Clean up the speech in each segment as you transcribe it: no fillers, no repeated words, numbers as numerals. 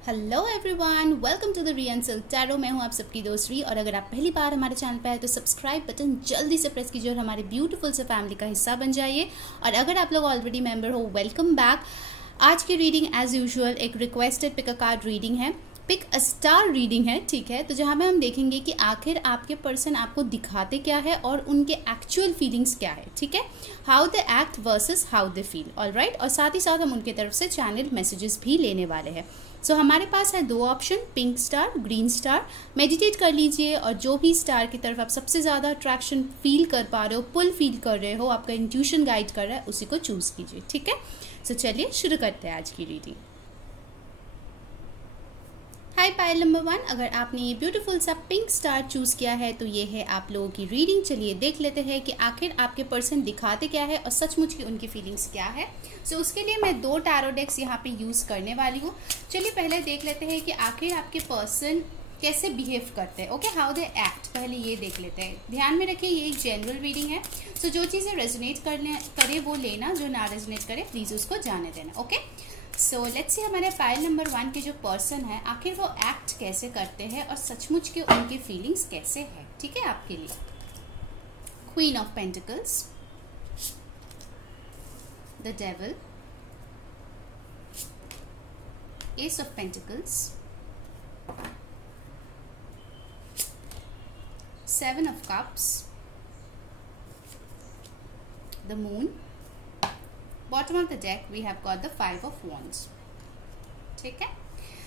Hello everyone, welcome to the Ryan silk tarot. मैं हूं आप सबकी दोस्त री, और अगर आप पहली बार हमारे चैनल पर आए तो सब्सक्राइब बटन जल्दी से प्रेस कीजिए और हमारे ब्यूटीफुल से फैमिली का हिस्सा बन जाइए। और अगर आप लोग ऑलरेडी मेंबर हो, वेलकम बैक। आज की रीडिंग एज यूजुअल एक requested pick a card reading है, पिक अ स्टार रीडिंग है, ठीक है। तो जहां में हम देखेंगे कि आखिर आपके पर्सन आपको दिखाते क्या है और उनके एक्चुअल फीलिंग्स क्या है, ठीक है। How they act versus how they feel, alright. और साथ ही साथ हम उनके तरफ से चैनल मैसेजेस भी लेने वाले हैं। सो हमारे पास है दो option, pink star, green star. Meditate कर लीजिए और जो भी स्टार की तरफ आप सबसे ज़्यादा अट्रैक्शन फील कर पा रहे हो, पुल फील कर रहे हो, आपका इंट्यूशन गाइड कर रहा है, उसी को चूज कीजिए, ठीक है। सो चलिए शुरू करते हैं आज की रीडिंग। हाय पाइल नंबर 1, अगर आपने ये ब्यूटीफुल सा पिंक स्टार चूज किया है तो ये है आप लोगों की रीडिंग। चलिए देख लेते हैं कि आखिर आपके पर्सन दिखाते क्या है और सचमुच की उनकी फीलिंग्स क्या है। सो उसके लिए मैं दो टैरो डेक्स यहाँ पे यूज करने वाली हूँ। चलिए पहले देख लेते हैं कि आखिर आपके पर्सन कैसे बिहेव करते हैं, ओके, हाउ दे एक्ट, पहले ये देख लेते हैं। ध्यान में रखिए ये एक जनरल रीडिंग है, सो जो चीज़ें रेजोनेट करे वो लेना, जो ना रेजोनेट करे प्लीज उसको जाने देना, ओके। सो लेट्स सी हमारे फाइल नंबर 1 के जो पर्सन है आखिर वो एक्ट कैसे करते हैं और सचमुच के उनकी फीलिंग्स कैसे है, ठीक है। आपके लिए queen of pentacles, the devil, ace of pentacles, seven of cups, the moon. Bottom of the deck we have got the 5 of wands, ठीक है।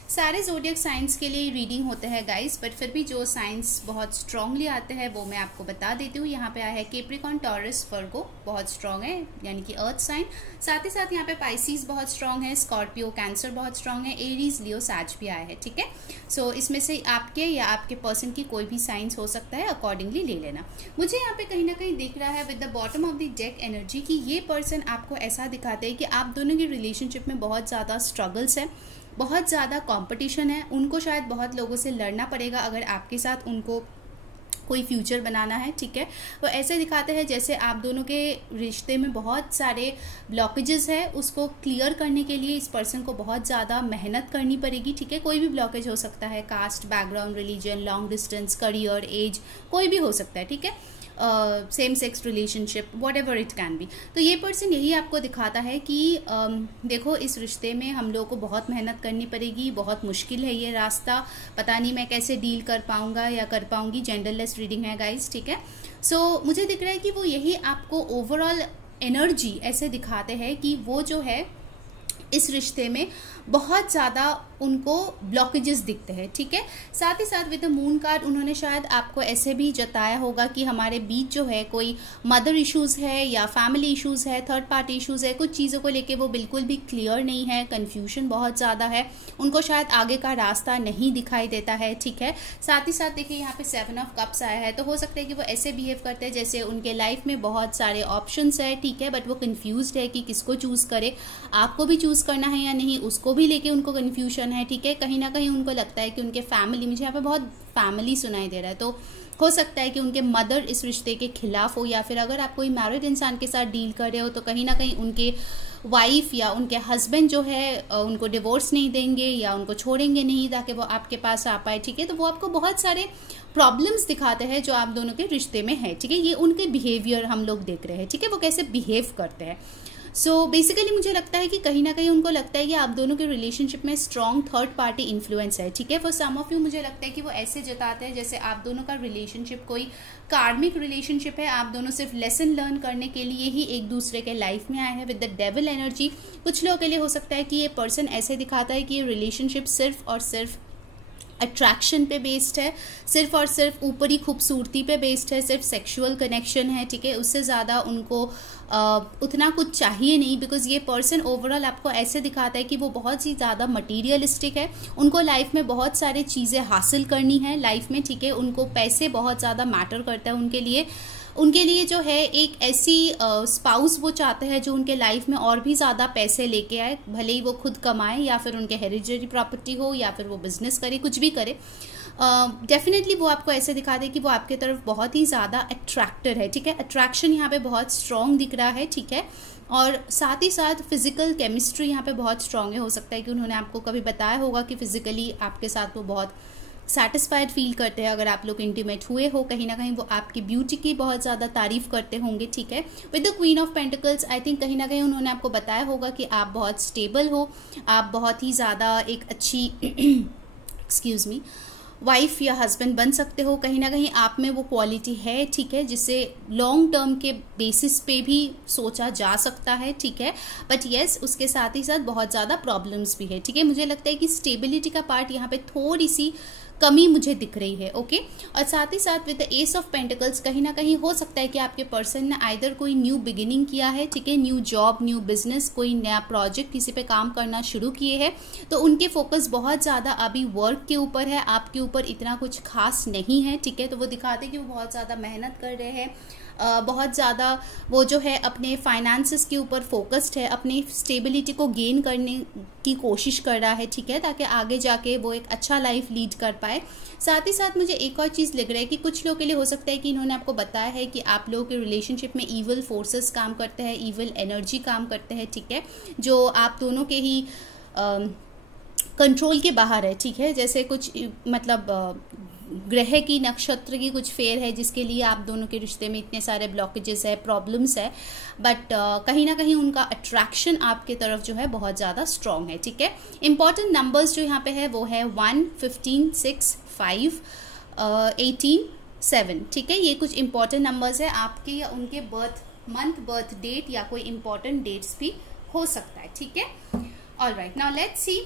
सारे ज़ोडिएक साइंस के लिए रीडिंग होते हैं गाइस, बट फिर भी जो साइंस बहुत स्ट्रांगली आते हैं वो मैं आपको बता देती हूँ। यहाँ पे आया है कैप्रिकॉर्न, टॉरस, वर्गो बहुत स्ट्रांग है, यानी कि अर्थ साइन। साथ ही साथ यहाँ पे पाइसिस बहुत स्ट्रांग है, स्कॉर्पियो, कैंसर बहुत स्ट्रांग है, एरीज, लियो, सैज भी आया है, ठीक है। सो इसमें से आपके या आपके पर्सन की कोई भी साइंस हो सकता है, अकॉर्डिंगली ले लेना। मुझे यहाँ पे कहीं ना कहीं दिख रहा है with the bottom of the deck energy कि ये पर्सन आपको ऐसा दिखाते हैं कि आप दोनों की रिलेशनशिप में बहुत ज़्यादा स्ट्रगल्स है, बहुत ज़्यादा कंपटीशन है। उनको शायद बहुत लोगों से लड़ना पड़ेगा अगर आपके साथ उनको कोई फ्यूचर बनाना है, ठीक है। वो ऐसे दिखाते हैं जैसे आप दोनों के रिश्ते में बहुत सारे ब्लॉकेजेस है, उसको क्लियर करने के लिए इस पर्सन को बहुत ज़्यादा मेहनत करनी पड़ेगी, ठीक है। कोई भी ब्लॉकेज हो सकता है, caste, background, religion, long distance, career, age, कोई भी हो सकता है, ठीक है। Same sex relationship, whatever it can be. तो ये पर्सन यही आपको दिखाता है कि देखो इस रिश्ते में हम लोगों को बहुत मेहनत करनी पड़ेगी, बहुत मुश्किल है ये रास्ता, पता नहीं मैं कैसे डील कर पाऊंगा या कर पाऊंगी। जेंडरलेस रीडिंग है गाइस, ठीक है। सो मुझे दिख रहा है कि वो यही आपको ओवरऑल एनर्जी ऐसे दिखाते हैं कि वो जो है इस रिश्ते में बहुत ज़्यादा उनको ब्लॉकेजेस दिखते हैं, ठीक है। साथ ही साथ विद द मून कार्ड उन्होंने शायद आपको ऐसे भी जताया होगा कि हमारे बीच जो है कोई मदर इश्यूज़ है या फैमिली इश्यूज़ है, थर्ड पार्टी इश्यूज़ है, कुछ चीज़ों को लेके वो बिल्कुल भी क्लियर नहीं है, कन्फ्यूजन बहुत ज़्यादा है, उनको शायद आगे का रास्ता नहीं दिखाई देता है, ठीक है। साथ ही साथ देखिए यहाँ पे 7 ऑफ कप्स आया है, तो हो सकता है कि वो ऐसे बिहेव करते हैं जैसे उनके लाइफ में बहुत सारे ऑप्शंस है, ठीक है, बट वो कन्फ्यूज्ड है कि किसको चूज़ करे, आपको भी चूज़ करना है या नहीं, उसको भी लेके उनको कन्फ्यूजन है, ठीक है। कहीं ना कहीं उनको लगता है कि उनके फैमिली, मुझे यहाँ पे बहुत फैमिली सुनाई दे रहा है, तो हो सकता है कि उनके मदर इस रिश्ते के खिलाफ हो, या फिर अगर आप कोई मैरिड इंसान के साथ डील कर रहे हो तो कहीं ना कहीं उनके वाइफ या उनके हस्बैंड जो है उनको डिवोर्स नहीं देंगे या उनको छोड़ेंगे नहीं ताकि वो आपके पास आ पाए, ठीक है। तो वो आपको बहुत सारे प्रॉब्लम्स दिखाते हैं जो आप दोनों के रिश्ते में है, ठीक है। ये उनके बिहेवियर हम लोग देख रहे हैं, ठीक है, वो कैसे बिहेव करते हैं। सो बेसिकली मुझे लगता है कि कहीं ना कहीं उनको लगता है कि आप दोनों के रिलेशनशिप में स्ट्रॉन्ग थर्ड पार्टी इन्फ्लुएंस है, ठीक है। फॉर सम ऑफ यू मुझे लगता है कि वो ऐसे जताते हैं जैसे आप दोनों का रिलेशनशिप कोई कार्मिक रिलेशनशिप है, आप दोनों सिर्फ लेसन लर्न करने के लिए ही एक दूसरे के लाइफ में आए हैं विद द डेविल एनर्जी। कुछ लोगों के लिए हो सकता है कि ये पर्सन ऐसे दिखाता है कि ये रिलेशनशिप सिर्फ और सिर्फ अट्रैक्शन पे बेस्ड है, सिर्फ और सिर्फ ऊपरी खूबसूरती पे बेस्ड है, सिर्फ सेक्सुअल कनेक्शन है, ठीक है। उससे ज़्यादा उनको उतना कुछ चाहिए नहीं, बिकॉज ये पर्सन ओवरऑल आपको ऐसे दिखाता है कि वो बहुत ही ज़्यादा मटीरियलिस्टिक है, उनको लाइफ में बहुत सारी चीज़ें हासिल करनी है लाइफ में, ठीक है। उनको पैसे बहुत ज़्यादा मैटर करता है उनके लिए जो है एक ऐसी स्पाउस वो चाहते हैं जो उनके लाइफ में और भी ज़्यादा पैसे लेके आए, भले ही वो खुद कमाए या फिर उनके हेरिडिटरी प्रॉपर्टी हो या फिर वो बिजनेस करे, कुछ भी करे। डेफिनेटली वो आपको ऐसे दिखा दे कि वो आपके तरफ बहुत ही ज़्यादा अट्रैक्टर है, ठीक है। अट्रैक्शन यहाँ पे बहुत स्ट्रॉन्ग दिख रहा है, ठीक है। और साथ ही साथ फिजिकल केमिस्ट्री यहाँ पे बहुत स्ट्रांग है। हो सकता है कि उन्होंने आपको कभी बताया होगा कि फिजिकली आपके साथ वो बहुत सेटिस्फाइड फील करते हैं। अगर आप लोग इंटीमेट हुए हो, कहीं ना कहीं वो आपकी ब्यूटी की बहुत ज़्यादा तारीफ करते होंगे, ठीक है। With the queen of pentacles I think कहीं ना कहीं उन्होंने आपको बताया होगा कि आप बहुत स्टेबल हो, आप बहुत ही ज़्यादा एक अच्छी एक्सक्यूज़ मी वाइफ या हस्बैंड बन सकते हो। कहीं ना कहीं आप में वो क्वालिटी है, ठीक है, जिसे लॉन्ग टर्म के बेसिस पे भी सोचा जा सकता है, ठीक है। बट येस, उसके साथ ही साथ बहुत ज़्यादा प्रॉब्लम्स भी है, ठीक है। मुझे लगता है कि स्टेबिलिटी का पार्ट यहाँ पे थोड़ी सी कमी मुझे दिख रही है, ओके। और साथ ही साथ with the S of pentacles कहीं ना कहीं हो सकता है कि आपके पर्सन ने आइदर कोई न्यू बिगिनिंग किया है, ठीक है, न्यू जॉब, न्यू बिजनेस, कोई नया प्रोजेक्ट, किसी पे काम करना शुरू किए हैं, तो उनके फोकस बहुत ज़्यादा अभी वर्क के ऊपर है, आपके ऊपर इतना कुछ खास नहीं है, ठीक है। तो वो दिखाते हैं कि वो बहुत ज़्यादा मेहनत कर रहे हैं, बहुत ज़्यादा वो जो है अपने फाइनेंसेस के ऊपर फोकस्ड है, अपनी स्टेबिलिटी को गेन करने की कोशिश कर रहा है, ठीक है, ताकि आगे जाके वो एक अच्छा लाइफ लीड कर पाए। साथ ही साथ मुझे एक और चीज़ लग रहा है कि कुछ लोगों के लिए हो सकता है कि इन्होंने आपको बताया है कि आप लोगों के रिलेशनशिप में ईवल फोर्सेस काम करते हैं, ईवल एनर्जी काम करते हैं, ठीक है, जो आप दोनों के ही कंट्रोल के बाहर है, ठीक है। जैसे कुछ मतलब ग्रह की, नक्षत्र की कुछ फेर है जिसके लिए आप दोनों के रिश्ते में इतने सारे ब्लॉकेजेस है, प्रॉब्लम्स है, बट कहीं ना कहीं उनका अट्रैक्शन आपके तरफ जो है बहुत ज़्यादा स्ट्रॉन्ग है, ठीक है। इंपॉर्टेंट नंबर्स जो यहाँ पे है वो है 1, 15, 6, 5, 18, 7, ठीक है। ये कुछ इंपॉर्टेंट नंबर्स है आपके या उनके बर्थ मंथ, बर्थ डेट या कोई इंपॉर्टेंट डेट्स भी हो सकता है, ठीक है। Alright, now let's see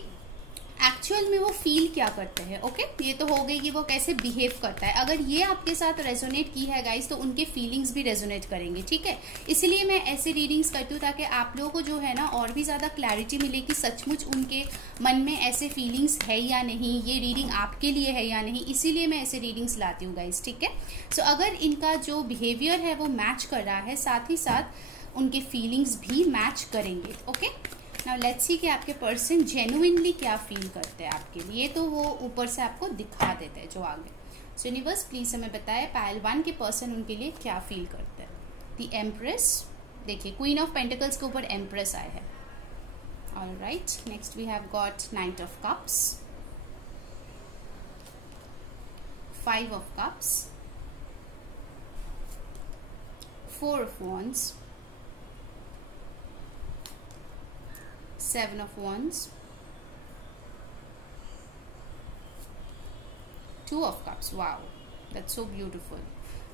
actual में वो फील क्या करते हैं, ओके। ये तो हो गई कि वो कैसे बिहेव करता है। अगर ये आपके साथ रेजोनेट की है गाइस, तो उनके फीलिंग्स भी रेजोनेट करेंगे, ठीक है। इसलिए मैं ऐसे रीडिंग्स करती हूँ ताकि आप लोगों को जो है ना और भी ज़्यादा क्लैरिटी मिले कि सचमुच उनके मन में ऐसे फीलिंग्स है या नहीं, ये रीडिंग आपके लिए है या नहीं। इसीलिए मैं ऐसे रीडिंग्स लाती हूँ गाइस, ठीक है। सो अगर इनका जो बिहेवियर है वो मैच कर रहा है, साथ ही साथ उनके फीलिंग्स भी मैच करेंगे, ओके। नाउ लेट्स सी कि आपके पर्सन जेन्युइनली क्या फील करते हैं आपके लिए, तो वो ऊपर से आपको दिखा देते हैं जो आगे। सो यूनिवर्स प्लीज हमें बताए पायल 1 के पर्सन उनके लिए क्या फील करते हैं। द एम्प्रेस, देखिए क्वीन ऑफ पेंटिकल्स के ऊपर एम्प्रेस आए हैं। Alright, next we have got knight of cups, 5 of cups, 4 of wands, 7 of wands, 2 of cups. Wow, that's so beautiful.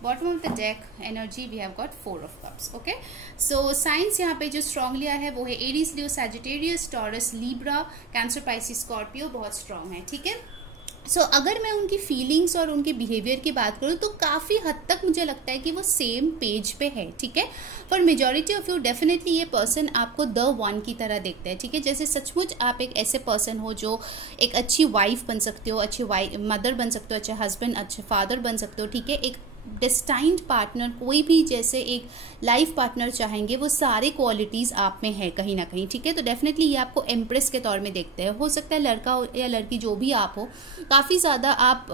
Bottom of the deck energy we have got 4 of cups. Okay, so signs यहाँ पे जो strong लिया है वो है Aries, Leo, Sagittarius, Taurus, Libra, Cancer, Pisces, Scorpio, बहुत strong है, ठीक है। सो अगर मैं उनकी फीलिंग्स और उनके बिहेवियर की बात करूँ तो काफ़ी हद तक मुझे लगता है कि वो सेम पेज पे है, ठीक है। For majority of you definitely ये पर्सन आपको द वन की तरह देखता है, ठीक है। जैसे सचमुच आप एक ऐसे पर्सन हो जो एक अच्छी वाइफ बन सकते हो, अच्छी मदर बन सकते हो, अच्छे हस्बैंड, अच्छे फादर बन सकते हो, ठीक है। एक डेस्टाइन्ड पार्टनर, कोई भी जैसे एक लाइफ पार्टनर चाहेंगे, वो सारे क्वालिटीज़ आप में है कहीं ना कहीं, ठीक है। तो डेफिनेटली ये आपको एम्प्रेस के तौर में देखते हैं। हो सकता है लड़का हो या लड़की जो भी आप हो, काफ़ी ज़्यादा आप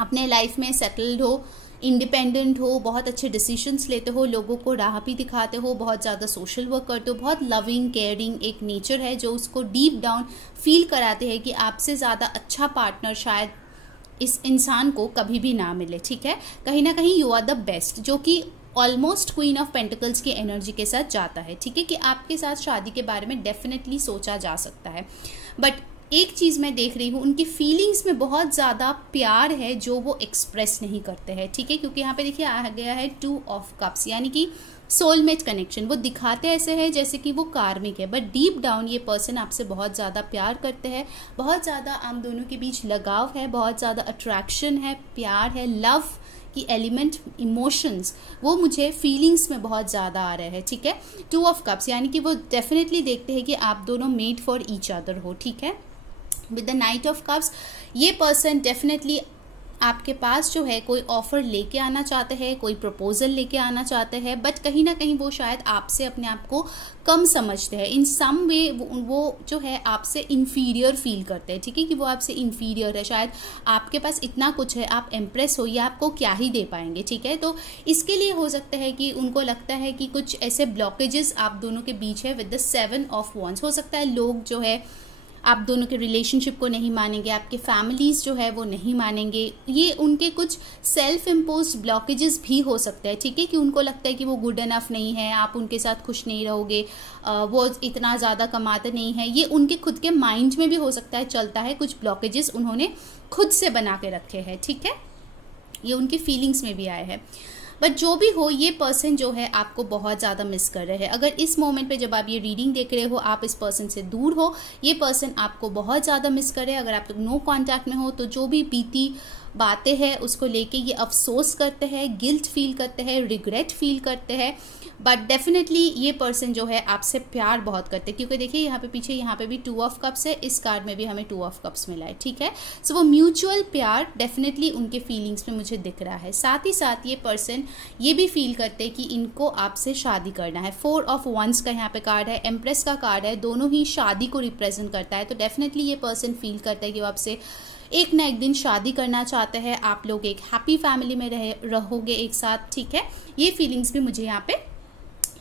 अपने लाइफ में सेटल्ड हो, इंडिपेंडेंट हो, बहुत अच्छे डिसीजंस लेते हो, लोगों को राह भी दिखाते हो, बहुत ज़्यादा सोशल वर्क करते हो, बहुत लविंग केयरिंग एक नेचर है जो उसको डीप डाउन फील कराते हैं कि आपसे ज़्यादा अच्छा पार्टनर शायद इस इंसान को कभी भी ना मिले, ठीक है। कहीं ना कहीं यू आर द बेस्ट, जो कि ऑलमोस्ट क्वीन ऑफ पेंटिकल्स की एनर्जी के साथ जाता है, ठीक है, कि आपके साथ शादी के बारे में डेफिनेटली सोचा जा सकता है। बट एक चीज़ मैं देख रही हूँ, उनकी फीलिंग्स में बहुत ज़्यादा प्यार है जो वो एक्सप्रेस नहीं करते हैं, ठीक है, क्योंकि यहाँ पे देखिए आ गया है 2 ऑफ कप्स, यानी कि सोलमेट कनेक्शन। वो दिखाते ऐसे है जैसे कि वो कार्मिक है, बट डीप डाउन ये पर्सन आपसे बहुत ज़्यादा प्यार करते हैं, बहुत ज़्यादा आप दोनों के बीच लगाव है, बहुत ज़्यादा अट्रैक्शन है, प्यार है, लव की एलिमेंट, इमोशंस वो मुझे फीलिंग्स में बहुत ज़्यादा आ रहे हैं, ठीक है। 2 ऑफ कप्स यानी कि वो डेफिनेटली देखते हैं कि आप दोनों मेड फॉर ईच अदर हो, ठीक है। With the night of cups ये पर्सन डेफिनेटली आपके पास जो है कोई ऑफर लेके आना चाहते हैं, कोई प्रपोजल लेके आना चाहते हैं, बट कहीं ना कहीं वो शायद आपसे अपने आप को कम समझते हैं। इन सम वे वो जो है आपसे इन्फीरियर फील करते हैं, ठीक है, कि वो आपसे इन्फीरियर है। शायद आपके पास इतना कुछ है, आप इम्प्रेस हो, या आपको क्या ही दे पाएंगे, ठीक है। तो इसके लिए हो सकता है कि उनको लगता है कि कुछ ऐसे ब्लॉकेजेस आप दोनों के बीच है विद द 7 ऑफ वॉन्ड्स। हो सकता है लोग जो है आप दोनों के रिलेशनशिप को नहीं मानेंगे, आपके फैमिलीज जो है वो नहीं मानेंगे। ये उनके कुछ सेल्फ इम्पोज ब्लॉकेजेस भी हो सकते हैं, ठीक है, कि उनको लगता है कि वो गुड इनफ नहीं है, आप उनके साथ खुश नहीं रहोगे, वो इतना ज़्यादा कमाते नहीं है। ये उनके खुद के माइंड में भी हो सकता है चलता है, कुछ ब्लॉकेजेस उन्होंने खुद से बना के रखे हैं, ठीक है, ये उनकी फीलिंग्स में भी आए हैं। बट जो भी हो, ये पर्सन जो है आपको बहुत ज़्यादा मिस कर रहे हैं। अगर इस मोमेंट पे जब आप ये रीडिंग देख रहे हो आप इस पर्सन से दूर हो, ये पर्सन आपको बहुत ज़्यादा मिस कर रहे हैं। अगर आप नो कांटेक्ट में हो तो जो भी बीती बातें हैं उसको लेके ये अफसोस करते हैं, गिल्ट फील करते हैं, रिग्रेट फील करते हैं। बट डेफिनेटली ये पर्सन जो है आपसे प्यार बहुत करते हैं, क्योंकि देखिए यहाँ पे पीछे यहाँ पे भी 2 ऑफ कप्स है, इस कार्ड में भी हमें 2 ऑफ कप्स मिला है, ठीक है। सो वो म्यूचुअल प्यार डेफिनेटली उनके फीलिंग्स में मुझे दिख रहा है। साथ ही साथ ये पर्सन ये भी फील करते हैं कि इनको आपसे शादी करना है। 4 ऑफ वंस का यहाँ पे कार्ड है, एम्प्रेस का कार्ड है, दोनों ही शादी को रिप्रेजेंट करता है। तो डेफिनेटली ये पर्सन फील करता है कि वो आपसे एक ना एक दिन शादी करना चाहते हैं, आप लोग एक हैप्पी फैमिली में रहोगे एक साथ, ठीक है। ये फीलिंग्स भी मुझे यहाँ पे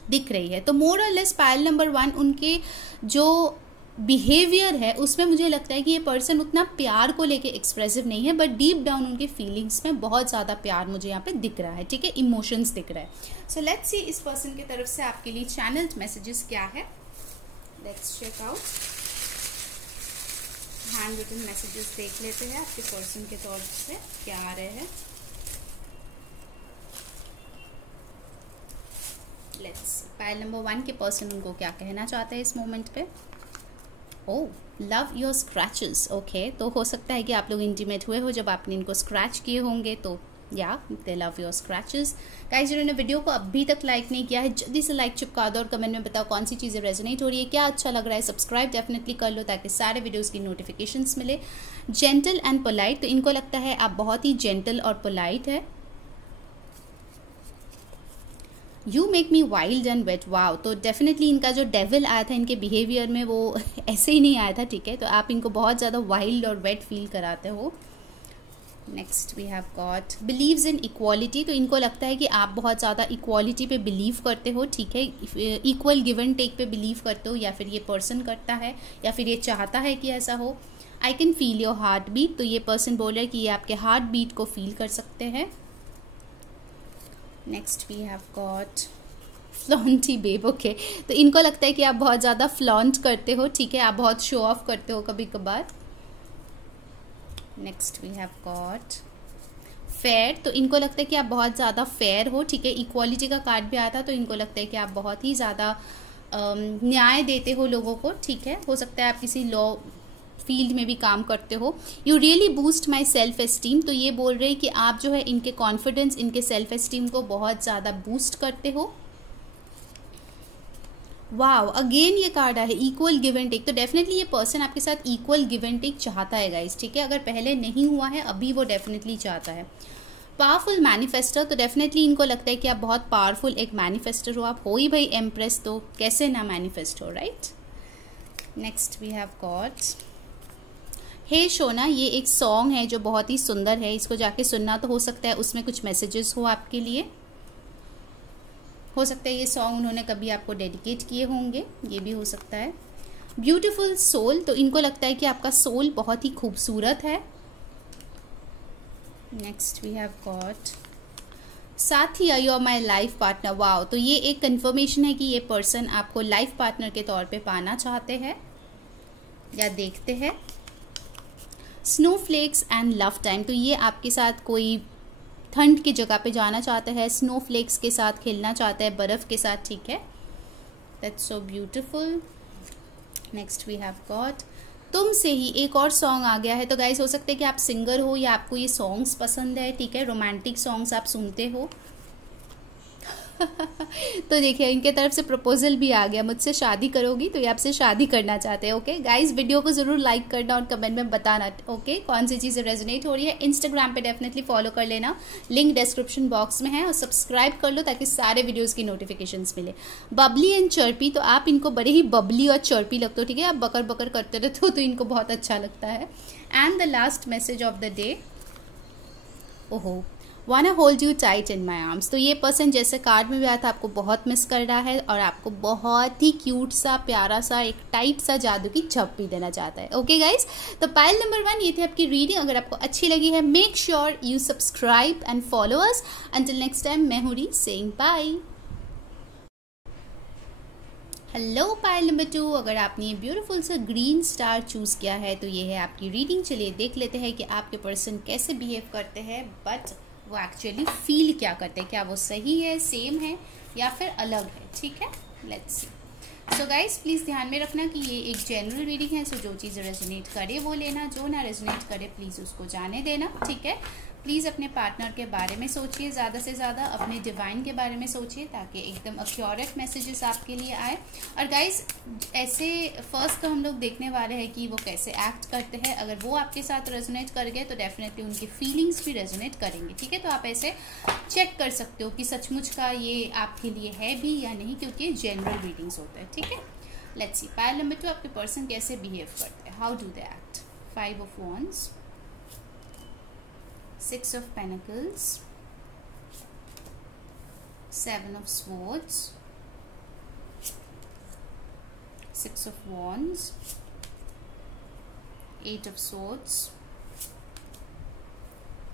दिख रही है। तो मोर और लेस पाइल नंबर 1 उनके जो बिहेवियर है उसमें मुझे लगता है कि ये पर्सन उतना प्यार को लेके एक्सप्रेसिव नहीं है, बट डीप डाउन उनके फीलिंग्स में बहुत ज़्यादा प्यार मुझे यहाँ पे दिख रहा है, ठीक है, इमोशंस दिख रहा है। सो लेट्स सी इस पर्सन की तरफ से आपके लिए चैनल्ड मैसेजेस क्या है। Let's check out, handwritten messages देख लेते हैं आपके पर्सन के तरफ से क्या आ रहे हैं। लेट्स पाइल नंबर 1 के पर्सन उनको क्या कहना चाहते हैं इस मोमेंट पे। ओह, लव योर स्क्रैचेस। ओके, तो हो सकता है कि आप लोग इंटीमेट हुए हो जब आपने इनको स्क्रैच किए होंगे, तो या दे लव योर स्क्रैचेस। गाइस जिन्होंने वीडियो को अभी तक लाइक नहीं किया है जल्दी से लाइक चिपका दो और कमेंट में बताओ कौन सी चीज़ें रेजोनेट हो रही है, क्या अच्छा लग रहा है। सब्सक्राइब डेफिनेटली कर लो ताकि सारे वीडियोस की नोटिफिकेशंस मिले। जेंटल एंड पोलाइट, तो इनको लगता है आप बहुत ही जेंटल और पोलाइट है। You make me wild and wet. Wow, तो डेफिनेटली इनका जो डेविल आया था इनके बिहेवियर में वो ऐसे ही नहीं आया था, ठीक है, तो आप इनको बहुत ज़्यादा वाइल्ड और वेट फील कराते हो। Next we have got believes in equality, तो इनको लगता है कि आप बहुत ज़्यादा इक्वालिटी पे बिलीव करते हो, ठीक है, इक्वल गिव एंड टेक पे बिलीव करते हो, या फिर ये पर्सन करता है या फिर ये चाहता है कि ऐसा हो। I can feel your heart beat, तो ये पर्सन बोल रहा है कि ये आपके हार्ट बीट को फील कर सकते हैं। Next we have got flaunty babe. Okay, तो इनको लगता है कि आप बहुत ज़्यादा फ्लॉन्ट करते हो, ठीक है, आप बहुत शो ऑफ करते हो कभी कभार। Next we have got fair, तो इनको लगता है कि आप बहुत ज़्यादा फेयर हो, ठीक है, इक्वालिटी का कार्ड भी आया था, तो इनको लगता है कि आप बहुत ही ज़्यादा न्याय देते हो लोगों को, ठीक है, हो सकता है आप किसी लॉ फील्ड में भी काम करते हो। You really boost my self esteem, तो ये बोल रहे हैं कि आप जो है इनके कॉन्फिडेंस, इनके सेल्फ एस्टीम को बहुत ज़्यादा बूस्ट करते हो। वाओ, अगेन ये कार्ड है इक्वल गिव एंड टेक, तो डेफिनेटली ये पर्सन आपके साथ इक्वल गिव एंड टेक चाहता है गाइस, ठीक है, अगर पहले नहीं हुआ है अभी वो डेफिनेटली चाहता है। पावरफुल मैनिफेस्टर, तो डेफिनेटली इनको लगता है कि आप बहुत पावरफुल एक मैनिफेस्टर हो, आप हो ही भाई एम्प्रेस, तो कैसे ना मैनिफेस्ट हो, right. Next we have got hey Shona, ये एक सॉन्ग है जो बहुत ही सुंदर है, इसको जाके सुनना, तो हो सकता है उसमें कुछ मैसेजेस हो आपके लिए, हो सकता है ये सॉन्ग उन्होंने कभी आपको डेडिकेट किए होंगे, ये भी हो सकता है। ब्यूटीफुल सोल, तो इनको लगता है कि आपका सोल बहुत ही खूबसूरत है। नेक्स्ट वी हैव गॉट साथी, you are my life partner. Wow, तो ये एक कंफर्मेशन है कि ये पर्सन आपको लाइफ पार्टनर के तौर पे पाना चाहते हैं या देखते हैं। स्नोफ्लेक्स एंड लव टाइम, तो ये आपके साथ कोई ठंड की जगह पे जाना चाहते हैं, स्नोफ्लेक्स के साथ खेलना चाहते हैं, बर्फ़ के साथ, ठीक है, that's so beautiful. Next we have got तुमसे ही, एक और सॉन्ग आ गया है, तो गाइस हो सकता है कि आप सिंगर हो या आपको ये सॉन्ग्स पसंद है, ठीक है, रोमांटिक सॉन्ग्स आप सुनते हो। तो देखिए इनके तरफ से प्रपोजल भी आ गया, मुझसे शादी करोगी, तो ये आपसे शादी करना चाहते हैं। ओके गाइस, वीडियो को जरूर लाइक करना और कमेंट में बताना ओके कौन सी चीज़ें रेजोनेट हो रही है। इंस्टाग्राम पे डेफिनेटली फॉलो कर लेना, लिंक डिस्क्रिप्शन बॉक्स में है, और सब्सक्राइब कर लो ताकि सारे वीडियोज़ की नोटिफिकेशंस मिले। बबली एंड चर्पी, तो आप इनको बड़े ही बबली और चर्पी लगते हो, ठीक है, आप बकर बकर करते रहते हो तो इनको बहुत अच्छा लगता है। And the last message of the day, ओहो, वाना hold you tight in my arms. तो ये पर्सन जैसे कार्ड में भी आया था, आपको बहुत मिस कर रहा है और आपको बहुत ही क्यूट सा, प्यारा सा, एक टाइट सा जादू की झप्पी देना चाहता है। ओके गाइज, तो पाइल नंबर 1 ये थी आपकी रीडिंग। अगर आपको अच्छी लगी है, make sure you subscribe and follow us. Until next time, मैं हूँ री saying bye. Hello pile number 2, अगर आपने ये ब्यूटीफुल सा ग्रीन स्टार चूज किया है तो ये है आपकी रीडिंग। चलिए देख लेते हैं कि आपके पर्सन कैसे बिहेव करते हैं, बट वो एक्चुअली फील क्या करते हैं, क्या वो सही है, सेम है या फिर अलग है। ठीक है, let's C. So guys please ध्यान में रखना कि ये एक जनरल रीडिंग है, सो जो चीज़ रेजोनेट करे वो लेना, जो ना रेजोनेट करे प्लीज़ उसको जाने देना। ठीक है, प्लीज़ अपने पार्टनर के बारे में सोचिए, ज़्यादा से ज़्यादा अपने डिवाइन के बारे में सोचिए ताकि एकदम एक्यूरेट मैसेजेस आपके लिए आए। और गाइस ऐसे फर्स्ट तो हम लोग देखने वाले हैं कि वो कैसे एक्ट करते हैं। अगर वो आपके साथ रेजोनेट कर गए तो डेफिनेटली उनकी फीलिंग्स भी रेजोनेट करेंगे। ठीक है, तो आप ऐसे चेक कर सकते हो कि सचमुच का ये आपके लिए है भी या नहीं, क्योंकि जनरल रीडिंग्स होते हैं। ठीक है, लेट्स सी। पाइल नंबर 2, आपके पर्सन कैसे बिहेव करते हैं, how do they act. 5 of Wands, 6 of Pentacles, 7 of Swords, 6 of Wands, 8 of Swords,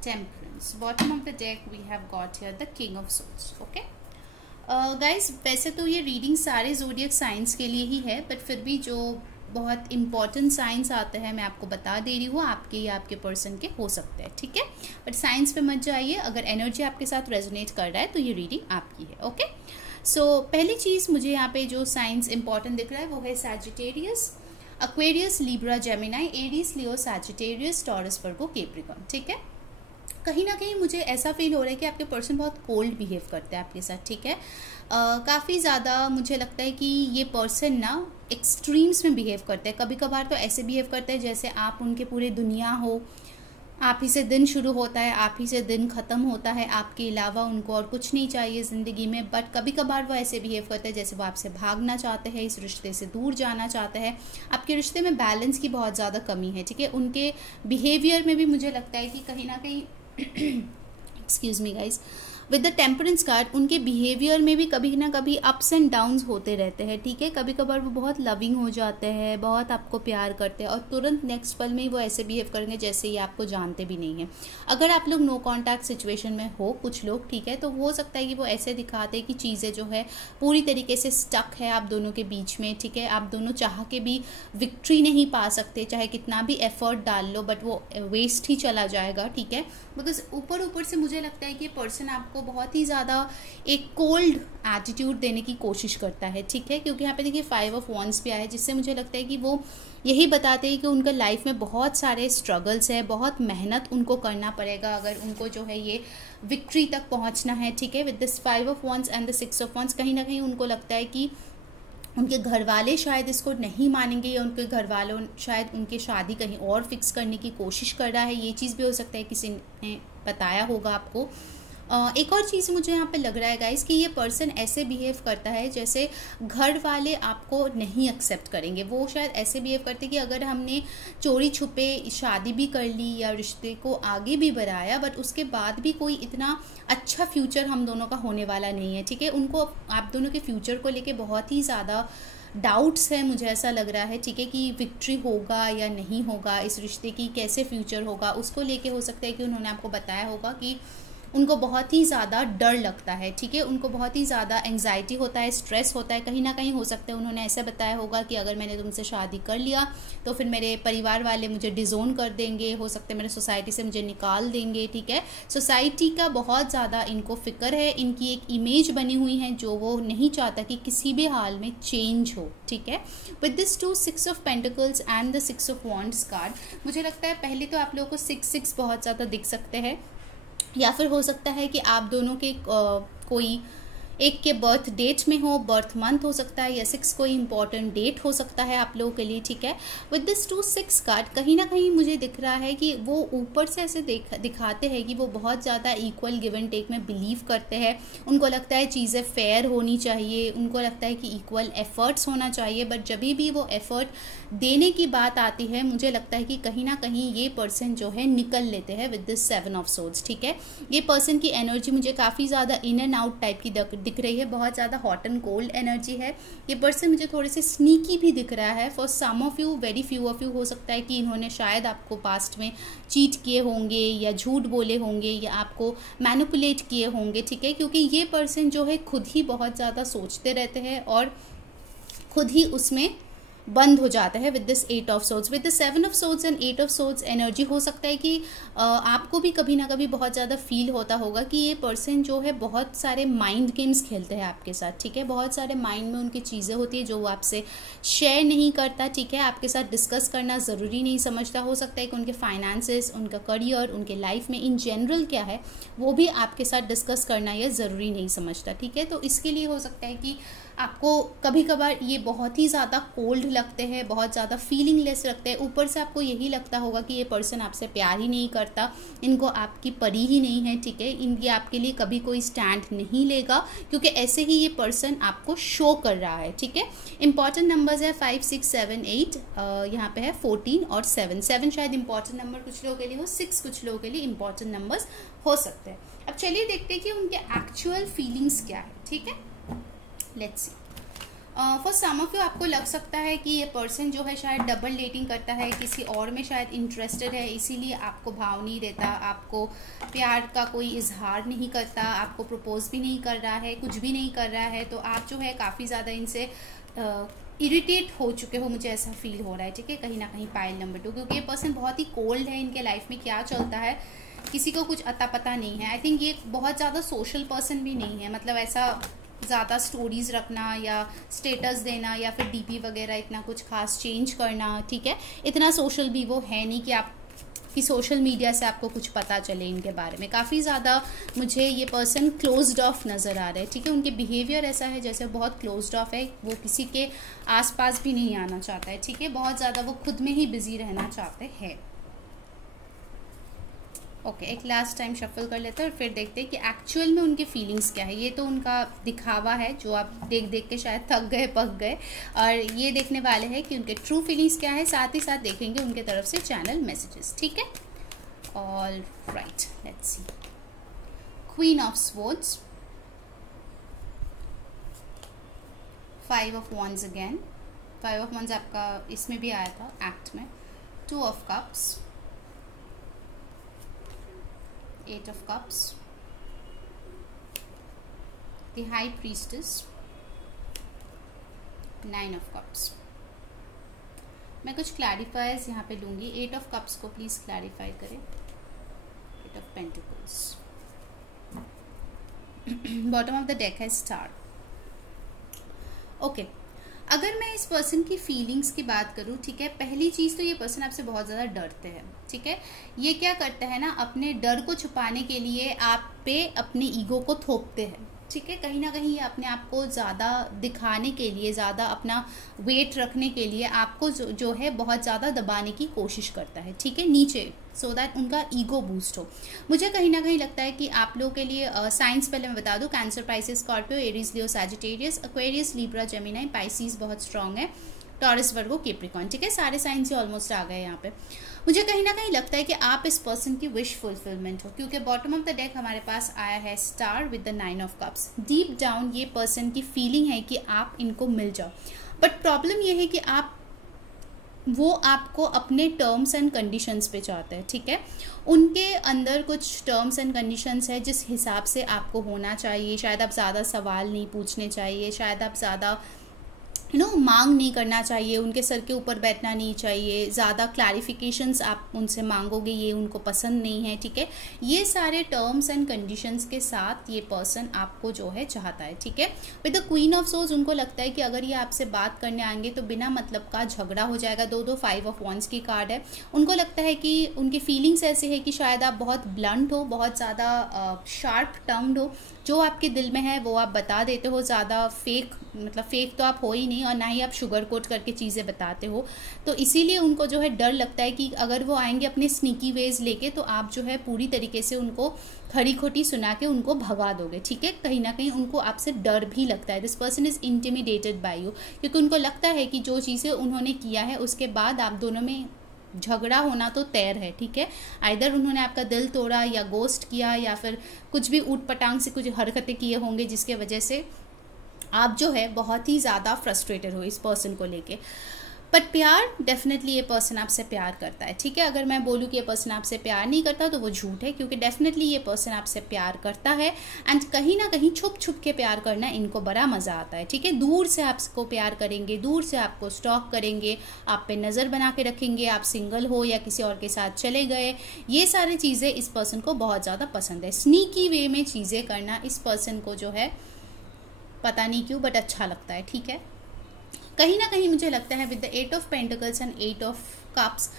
Temperance. Bottom of the deck we have got here the King of Swords. Okay, guys वैसे तो ये reading सारे zodiac science के लिए ही है, but फिर भी जो बहुत इंपॉर्टेंट साइंस आते हैं मैं आपको बता दे रही हूँ, आपके या आपके पर्सन के हो सकते हैं। ठीक है, बट साइंस पे मत जाइए, अगर एनर्जी आपके साथ रेजोनेट कर रहा है तो ये रीडिंग आपकी है। ओके, सो पहली चीज़ मुझे यहाँ पे जो साइंस इंपॉर्टेंट दिख रहा है वो है Sagittarius, Aquarius, Libra, Gemini, Aries, Leo, Sagittarius, Taurus, Virgo, Capricorn. ठीक है, कहीं ना कहीं मुझे ऐसा फील हो रहा है कि आपके पर्सन बहुत कोल्ड बिहेव करते हैं आपके साथ। ठीक है, काफ़ी ज़्यादा मुझे लगता है कि ये पर्सन ना एक्सट्रीम्स में बिहेव करते हैं। कभी कभार तो ऐसे बिहेव करते हैं जैसे आप उनके पूरे दुनिया हो, आप ही से दिन शुरू होता है, आप ही से दिन ख़त्म होता है, आपके अलावा उनको और कुछ नहीं चाहिए ज़िंदगी में। बट कभी कभार वो ऐसे बिहेव करते हैं जैसे वो आपसे भागना चाहते हैं, इस रिश्ते से दूर जाना चाहते हैं। आपके रिश्ते में बैलेंस की बहुत ज़्यादा कमी है। ठीक है, उनके बिहेवियर में भी मुझे लगता है कि कहीं ना कहीं excuse me guys, with the temperance card उनके बिहेवियर में भी कभी ना कभी अप्स एंड डाउन्स होते रहते हैं। ठीक है, कभी कभार वो बहुत लविंग हो जाते हैं, बहुत आपको प्यार करते हैं, और तुरंत नेक्स्ट पल में ही वो ऐसे बिहेव करेंगे जैसे ये आपको जानते भी नहीं है। अगर आप लोग नो कॉन्टैक्ट सिचुएशन में हो कुछ लोग, ठीक है, तो हो सकता है कि वो ऐसे दिखाते हैं कि चीज़ें जो है पूरी तरीके से स्टक है आप दोनों के बीच में। ठीक है, आप दोनों चाह के भी विक्ट्री नहीं पा सकते, चाहे कितना भी एफर्ट डाल लो, बट वो वेस्ट ही चला जाएगा। ठीक है, बिकॉज ऊपर ऊपर से मुझे लगता है कि पर्सन आपको बहुत ही ज़्यादा एक कोल्ड एटीट्यूड देने की कोशिश करता है। ठीक है, क्योंकि यहाँ पे देखिए 5 of Wands भी आया है, जिससे मुझे लगता है कि वो यही बताते हैं कि उनका लाइफ में बहुत सारे स्ट्रगल्स है, बहुत मेहनत उनको करना पड़ेगा अगर उनको जो है ये विक्ट्री तक पहुँचना है। ठीक है, with this 5 of Wands and the 6 of Wands कहीं ना कहीं उनको लगता है कि उनके घर वाले शायद इसको नहीं मानेंगे, या उनके घर वालों शायद उनकी शादी कहीं और फिक्स करने की कोशिश कर रहा है। ये चीज़ भी हो सकता है किसी ने बताया होगा आपको। एक और चीज़ मुझे यहाँ पे लग रहा है गाइस कि ये पर्सन ऐसे बिहेव करता है जैसे घर वाले आपको नहीं एक्सेप्ट करेंगे। वो शायद ऐसे बिहेव करते कि अगर हमने चोरी छुपे शादी भी कर ली या रिश्ते को आगे भी बढ़ाया, बट उसके बाद भी कोई इतना अच्छा फ्यूचर हम दोनों का होने वाला नहीं है। ठीक है, उनको आप दोनों के फ्यूचर को लेके बहुत ही ज़्यादा डाउट्स है, मुझे ऐसा लग रहा है। ठीक है, कि विक्ट्री होगा या नहीं होगा, इस रिश्ते की कैसे फ्यूचर होगा, उसको लेके हो सकता है कि उन्होंने आपको बताया होगा कि उनको बहुत ही ज़्यादा डर लगता है। ठीक है, उनको बहुत ही ज़्यादा एंग्जाइटी होता है, स्ट्रेस होता है। कहीं ना कहीं हो सकता है उन्होंने ऐसा बताया होगा कि अगर मैंने तुमसे शादी कर लिया तो फिर मेरे परिवार वाले मुझे डिज़ोन कर देंगे, हो सकता है मेरे सोसाइटी से मुझे निकाल देंगे। ठीक है, सोसाइटी का बहुत ज़्यादा इनको फिक्र है, इनकी एक इमेज बनी हुई है जो वो नहीं चाहता कि किसी भी हाल में चेंज हो। ठीक है, with this 2 6 of Pentacles and the 6 of Wands card मुझे लगता है पहले तो आप लोगों को 6 बहुत ज़्यादा दिख सकते हैं, या फिर हो सकता है कि आप दोनों के कोई एक के बर्थ डेट में हो, बर्थ मंथ हो सकता है, या 6 कोई इंपॉर्टेंट डेट हो सकता है आप लोगों के लिए, ठीक है। विद दिस 2-6 कार्ड कहीं ना कहीं मुझे दिख रहा है कि वो ऊपर से ऐसे दिखाते हैं कि वो बहुत ज़्यादा इक्वल गिव एंड टेक में बिलीव करते हैं। उनको लगता है चीज़ें फेयर होनी चाहिए, उनको लगता है कि इक्वल एफर्ट्स होना चाहिए, बट जब भी वो एफर्ट देने की बात आती है मुझे लगता है कि कहीं ना कहीं ये पर्सन जो है निकल लेते हैं विद दिस 7 ऑफ सोर्ड्स, ठीक है। ये पर्सन की एनर्जी मुझे काफ़ी ज़्यादा इन एंड आउट टाइप की दिख रही है, बहुत ज़्यादा हॉट एंड कोल्ड एनर्जी है। ये पर्सन मुझे थोड़े से स्नीकी भी दिख रहा है। For some of you, very few of you, हो सकता है कि इन्होंने शायद आपको पास्ट में चीट किए होंगे या झूठ बोले होंगे या आपको मैनिपुलेट किए होंगे, ठीक है, क्योंकि ये पर्सन जो है खुद ही बहुत ज़्यादा सोचते रहते हैं और खुद ही उसमें बंद हो जाता है with this 8 of swords. With the 7 of swords and 8 of swords energy हो सकता है कि आपको भी कभी ना कभी बहुत ज़्यादा फील होता होगा कि ये पर्सन जो है बहुत सारे माइंड गेम्स खेलते हैं आपके साथ, ठीक है। बहुत सारे माइंड में उनकी चीज़ें होती है जो वो आपसे शेयर नहीं करता, ठीक है, आपके साथ डिस्कस करना ज़रूरी नहीं समझता। हो सकता है कि उनके फाइनेंसेस, उनका करियर, उनके लाइफ में इन जनरल क्या है वो भी आपके साथ डिस्कस करना ये ज़रूरी नहीं समझता, ठीक है। तो इसके लिए हो सकता है कि आपको कभी कभार ये बहुत ही ज़्यादा कोल्ड लगते हैं, बहुत ज़्यादा फीलिंगलेस लगते हैं। ऊपर से आपको यही लगता होगा कि ये पर्सन आपसे प्यार ही नहीं करता, इनको आपकी परी ही नहीं है, ठीक है, ये आपके लिए कभी कोई स्टैंड नहीं लेगा, क्योंकि ऐसे ही ये पर्सन आपको शो कर रहा है, ठीक है। इंपॉर्टेंट नंबर्स है 5, 6, 7, 8, यहाँ पे है 14 और 7 शायद इंपॉर्टेंट नंबर कुछ लोगों के लिए हो, 6 कुछ लोगों के लिए इंपॉर्टेंट नंबर्स हो सकते हैं। अब चलिए देखते हैं कि उनके एक्चुअल फीलिंग्स क्या है, ठीक है। Let's see. For some of you आपको लग सकता है कि ये पर्सन जो है शायद डबल डेटिंग करता है, किसी और में शायद इंटरेस्टेड है, इसीलिए आपको भाव नहीं देता, आपको प्यार का कोई इजहार नहीं करता, आपको प्रपोज भी नहीं कर रहा है, कुछ भी नहीं कर रहा है। तो आप जो है काफ़ी ज़्यादा इनसे इरिटेट हो चुके हो, मुझे ऐसा फील हो रहा है, ठीक है, कहीं ना कहीं पाइल नंबर 2, क्योंकि ये पर्सन बहुत ही कोल्ड है। इनके लाइफ में क्या चलता है किसी को कुछ अता पता नहीं है। आई थिंक ये बहुत ज़्यादा सोशल पर्सन भी नहीं है, मतलब ऐसा ज़्यादा स्टोरीज रखना या स्टेटस देना या फिर डीपी वगैरह इतना कुछ खास चेंज करना, ठीक है, इतना सोशल भी वो है नहीं कि आप कि सोशल मीडिया से आपको कुछ पता चले इनके बारे में। काफ़ी ज़्यादा मुझे ये पर्सन क्लोज्ड ऑफ नज़र आ रहा है, ठीक है। उनके बिहेवियर ऐसा है जैसे बहुत क्लोज्ड ऑफ है, वो किसी के आसपास भी नहीं आना चाहता है, ठीक है, बहुत ज़्यादा वो खुद में ही बिजी रहना चाहते हैं। ओके, एक लास्ट टाइम शफल कर लेते हैं और फिर देखते हैं कि एक्चुअल में उनके फीलिंग्स क्या है। ये तो उनका दिखावा है जो आप देख देख के शायद थक गए, पक गए, और ये देखने वाले हैं कि उनके ट्रू फीलिंग्स क्या है, साथ ही साथ देखेंगे उनके तरफ से चैनल मैसेजेस, ठीक है। All right, let's see. Queen of swords, 5 of wands again, 5 of wands आपका इसमें भी आया था एक्ट में, 2 of cups, 8 of cups, the high priestess, 9 of cups। मैं कुछ क्लैरिफायर्स यहाँ पे लूँगी। 8 of cups को प्लीज़ क्लैरिफाई करें। 8 of pentacles, bottom of the deck है स्टार। ओके, अगर मैं इस पर्सन की फीलिंग्स की बात करूं, ठीक है, पहली चीज़ तो ये पर्सन आपसे बहुत ज़्यादा डरते हैं, ठीक है। ये क्या करते हैं ना, अपने डर को छुपाने के लिए आप पे अपने ईगो को थोपते हैं, ठीक है। कहीं ना कहीं ये अपने आप को ज़्यादा दिखाने के लिए, ज़्यादा अपना वेट रखने के लिए आपको जो है बहुत ज़्यादा दबाने की कोशिश करता है, ठीक है, नीचे, सो दैट उनका ईगो बूस्ट हो। मुझे कहीं ना कहीं लगता है कि आप लोगों के लिए साइंस पहले मैं बता दूं, Cancer, Pisces, Scorpio, Aries, Leo, Sagittarius, Aquarius, Libra, Gemini, Pisces बहुत स्ट्रांग है, टॉरस, वर्गो, कैप्रिकॉर्न, ठीक है, सारे साइंस ही ऑलमोस्ट आ गए यहाँ पे। मुझे कहीं ना कहीं लगता है कि आप इस पर्सन की विश फुलफिलमेंट हो, क्योंकि बॉटम ऑफ द डेक हमारे पास आया है star with the 9 of cups. Deep down ये पर्सन की फीलिंग है कि आप इनको मिल जाओ, बट प्रॉब्लम ये है कि वो आपको अपने टर्म्स एंड कंडीशंस पे चाहते हैं, ठीक है। उनके अंदर कुछ टर्म्स एंड कंडीशंस है जिस हिसाब से आपको होना चाहिए। शायद आप ज़्यादा सवाल नहीं पूछने चाहिए, शायद आप ज़्यादा मांग नहीं करना चाहिए, उनके सर के ऊपर बैठना नहीं चाहिए, ज़्यादा क्लैरिफिकेशंस आप उनसे मांगोगे ये उनको पसंद नहीं है, ठीक है। ये सारे टर्म्स एंड कंडीशंस के साथ ये पर्सन आपको जो है चाहता है, ठीक है। With the queen of swords उनको लगता है कि अगर ये आपसे बात करने आएंगे तो बिना मतलब का झगड़ा हो जाएगा। 2 5 ऑफ वॉन्ड्स की कार्ड है। उनको लगता है कि उनकी फीलिंग्स ऐसे है कि शायद आप बहुत ब्लंट हो, बहुत ज़्यादा शार्प टंग्ड हो, जो आपके दिल में है वो आप बता देते हो, ज़्यादा फेक तो आप हो ही नहीं, और ना ही आप शुगर कोट करके चीज़ें बताते हो। तो इसीलिए उनको जो है डर लगता है कि अगर वो आएंगे अपने स्नीकी वेज लेके तो आप जो है पूरी तरीके से उनको खरी खोटी सुना के उनको भगा दोगे, ठीक है। कहीं ना कहीं उनको आपसे डर भी लगता है। This person is intimidated bye you, क्योंकि उनको लगता है कि जो चीज़ें उन्होंने किया है उसके बाद आप दोनों में झगड़ा होना तो तैर है, ठीक है। आइदर उन्होंने आपका दिल तोड़ा या गोस्ट किया या फिर कुछ भी ऊट पटांग से कुछ हरकतें किए होंगे जिसके वजह से आप जो है बहुत ही ज़्यादा फ्रस्ट्रेटेड हो इस पर्सन को लेके। बट प्यार डेफिनेटली ये पर्सन आपसे प्यार करता है, ठीक है। अगर मैं बोलूँ कि ये पर्सन आपसे प्यार नहीं करता तो वो झूठ है, क्योंकि डेफिनेटली ये पर्सन आपसे प्यार करता है। एंड कहीं ना कहीं छुप छुप के प्यार करना इनको बड़ा मज़ा आता है, ठीक है। दूर से आपको प्यार करेंगे, दूर से आपको स्टॉक करेंगे, आप पे नज़र बना के रखेंगे, आप सिंगल हो या किसी और के साथ चले गए, ये सारी चीज़ें इस पर्सन को बहुत ज़्यादा पसंद है। स्नीकी वे में चीज़ें करना इस पर्सन को जो है पता नहीं क्यों बट अच्छा लगता है, ठीक है। कहीं ना कहीं मुझे लगता है with the 8 of pentacles and 8 of cups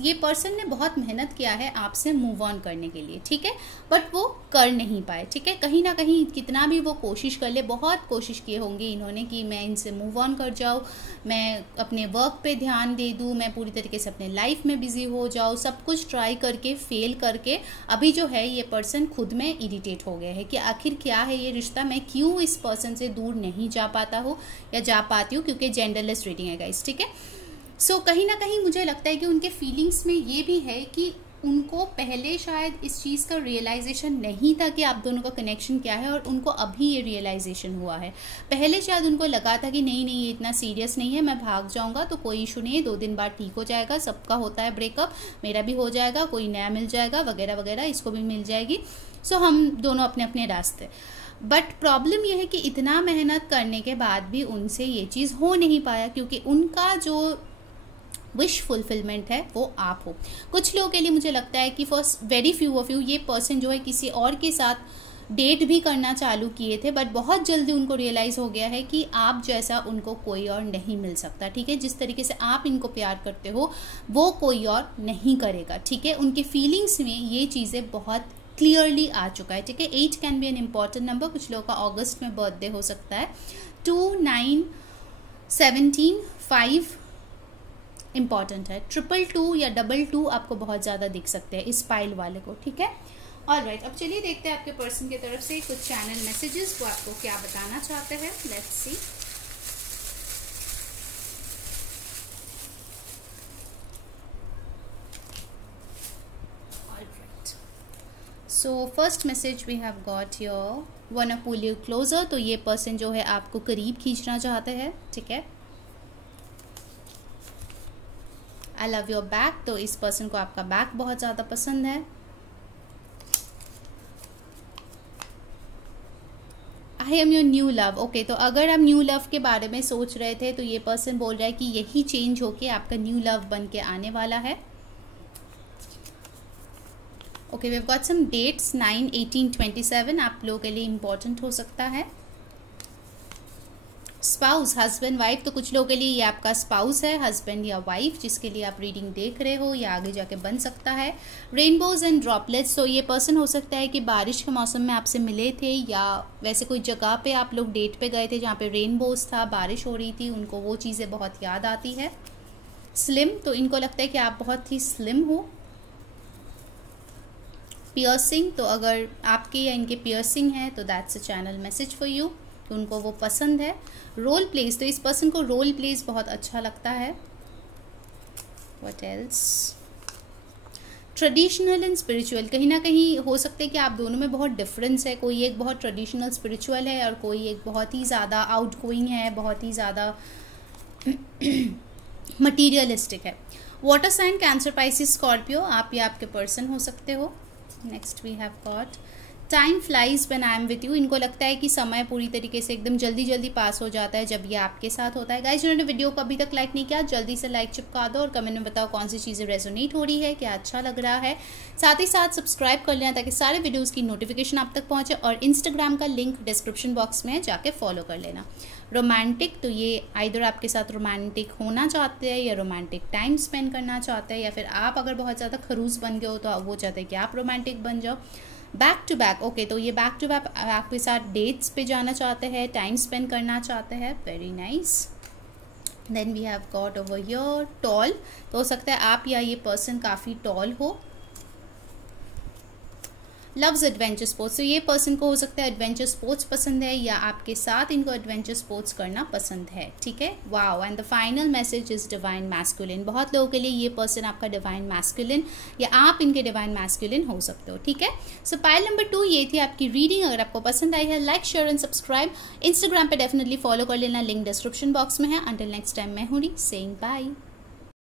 ये पर्सन ने बहुत मेहनत किया है आपसे मूव ऑन करने के लिए, ठीक है, बट वो कर नहीं पाए, ठीक है। कहीं ना कहीं कितना भी वो कोशिश कर ले, बहुत कोशिश किए होंगे इन्होंने कि मैं इनसे मूव ऑन कर जाऊँ, मैं अपने वर्क पे ध्यान दे दूँ, मैं पूरी तरीके से अपने लाइफ में बिजी हो जाऊँ, सब कुछ ट्राई करके फेल करके अभी जो है ये पर्सन खुद में इरिटेट हो गया है कि आखिर क्या है ये रिश्ता, मैं क्यों इस पर्सन से दूर नहीं जा पाता हूँ या जा पाती हूँ, क्योंकि जेंडरलेस रीडिंग है गाइस, ठीक है। सो कहीं ना कहीं मुझे लगता है कि उनके फीलिंग्स में ये भी है कि उनको पहले शायद इस चीज़ का रियलाइजेशन नहीं था कि आप दोनों का कनेक्शन क्या है, और उनको अभी ये रियलाइजेशन हुआ है। पहले शायद उनको लगा था कि नहीं ये इतना सीरियस नहीं है, मैं भाग जाऊंगा तो कोई इशू नहीं है, 2 दिन बाद ठीक हो जाएगा, सबका होता है ब्रेकअप, मेरा भी हो जाएगा, कोई नया मिल जाएगा वगैरह वगैरह, इसको भी मिल जाएगी, सो हम दोनों अपने अपने रास्ते। बट प्रॉब्लम यह है कि इतना मेहनत करने के बाद भी उनसे ये चीज़ हो नहीं पाया, क्योंकि उनका जो विश फुलफिलमेंट है वो आप हो। कुछ लोगों के लिए मुझे लगता है कि for very few of you ये पर्सन जो है किसी और के साथ डेट भी करना चालू किए थे, बट बहुत जल्दी उनको रियलाइज़ हो गया है कि आप जैसा उनको कोई और नहीं मिल सकता, ठीक है। जिस तरीके से आप इनको प्यार करते हो वो कोई और नहीं करेगा, ठीक है। उनके फीलिंग्स में ये चीज़ें बहुत क्लियरली आ चुका है, ठीक है। 8 can be an important number, कुछ लोगों का अगस्त में बर्थडे हो सकता है। 2, 9, 17, 5 इंपॉर्टेंट है। 222 या 22 आपको बहुत ज़्यादा दिख सकते हैं इस पाइल वाले को, ठीक है। ऑलराइट, अब चलिए देखते हैं आपके पर्सन की तरफ से कुछ चैनल मैसेजेस वो आपको क्या बताना चाहते हैं। Let's see. Alright, so first message we have got your one of pull you closer. तो ये पर्सन जो है आपको करीब खींचना चाहते हैं, ठीक है। आई लव योर बैक, तो इस पर्सन को आपका बैक बहुत ज़्यादा पसंद है। I am your new love, okay. तो अगर आप न्यू लव के बारे में सोच रहे थे तो ये पर्सन बोल रहा है कि यही चेंज होके आपका न्यू लव बन के आने वाला है। Okay, we have got some dates 9, 18, 27 आप लोगों के लिए इम्पोर्टेंट हो सकता है। स्पाउस, हस्बैंड वाइफ, तो कुछ लोगों के लिए ये आपका स्पाउस है, हस्बैंड या वाइफ, जिसके लिए आप रीडिंग देख रहे हो या आगे जाके बन सकता है। रेनबोज एंड ड्रॉपलेट्स, तो ये पर्सन हो सकता है कि बारिश के मौसम में आपसे मिले थे या वैसे कोई जगह पे आप लोग डेट पे गए थे जहाँ पे रेनबोज था, बारिश हो रही थी, उनको वो चीज़ें बहुत याद आती है। स्लिम, तो इनको लगता है कि आप बहुत ही स्लिम हो। पियर्सिंग, तो अगर आपके या इनके पियर्सिंग है तो that's a channel message for you, तो उनको वो पसंद है। रोल प्लेस, तो इस पर्सन को रोल प्लेस बहुत अच्छा लगता है। What else? Traditional and spiritual, कहीं ना कहीं हो सकता है कि आप दोनों में बहुत डिफरेंस है। कोई एक बहुत ट्रेडिशनल स्पिरिचुअल है और कोई एक बहुत ही ज़्यादा आउटगोइंग है, बहुत ही ज़्यादा मटीरियलिस्टिक है। Water sign, cancer, Pisces, Scorpio, आप या आपके पर्सन हो सकते हो। Next we have got time flies when I am with you, इनको लगता है कि समय पूरी तरीके से एकदम जल्दी जल्दी पास हो जाता है जब ये आपके साथ होता है। गाइस, जिन्होंने वीडियो को अभी तक लाइक नहीं किया जल्दी से लाइक चिपका दो और कमेंट में बताओ कौन सी चीज़ें रेजोनेट हो रही है, क्या अच्छा लग रहा है। साथ ही साथ सब्सक्राइब कर लेना ताकि सारे वीडियोस की नोटिफिकेशन आप तक पहुंचे, और इंस्टाग्राम का लिंक डिस्क्रिप्शन बॉक्स में है, जाके फॉलो कर लेना। रोमांटिक, तो ये आइदर आपके साथ रोमांटिक होना चाहते हैं या रोमांटिक टाइम स्पेंड करना चाहते हैं, या फिर आप अगर बहुत ज़्यादा खरूस बन गए हो तो वो चाहते हैं कि आप रोमांटिक बन जाओ। बैक टू बैक, ओके, तो ये बैक टू बैक आपके साथ डेट्स पे जाना चाहते हैं, टाइम स्पेंड करना चाहते हैं, very nice. Then we have got over here tall, तो हो सकता है आप या ये पर्सन काफ़ी टॉल हो। लव्स एडवेंचर स्पोर्ट्स, तो ये पर्सन को हो सकता है एडवेंचर स्पोर्ट्स पसंद है या आपके साथ इनको एडवेंचर स्पोर्ट्स करना पसंद है, ठीक है। Wow, and the final message is divine masculine. बहुत लोगों के लिए ये पर्सन आपका डिवाइन मैस्कुलिन या आप इनके डिवाइन मैस्कुलिन हो सकते हो, ठीक है। सो पाइल नंबर 2 ये थी आपकी रीडिंग। अगर आपको पसंद आई है, like share and subscribe. Instagram पे डेफिनेटली फॉलो कर लेना, लिंक डिस्क्रिप्शन बॉक्स में है। अंटिल नेक्स्ट टाइम, मैं हूँ सेइंग बाय।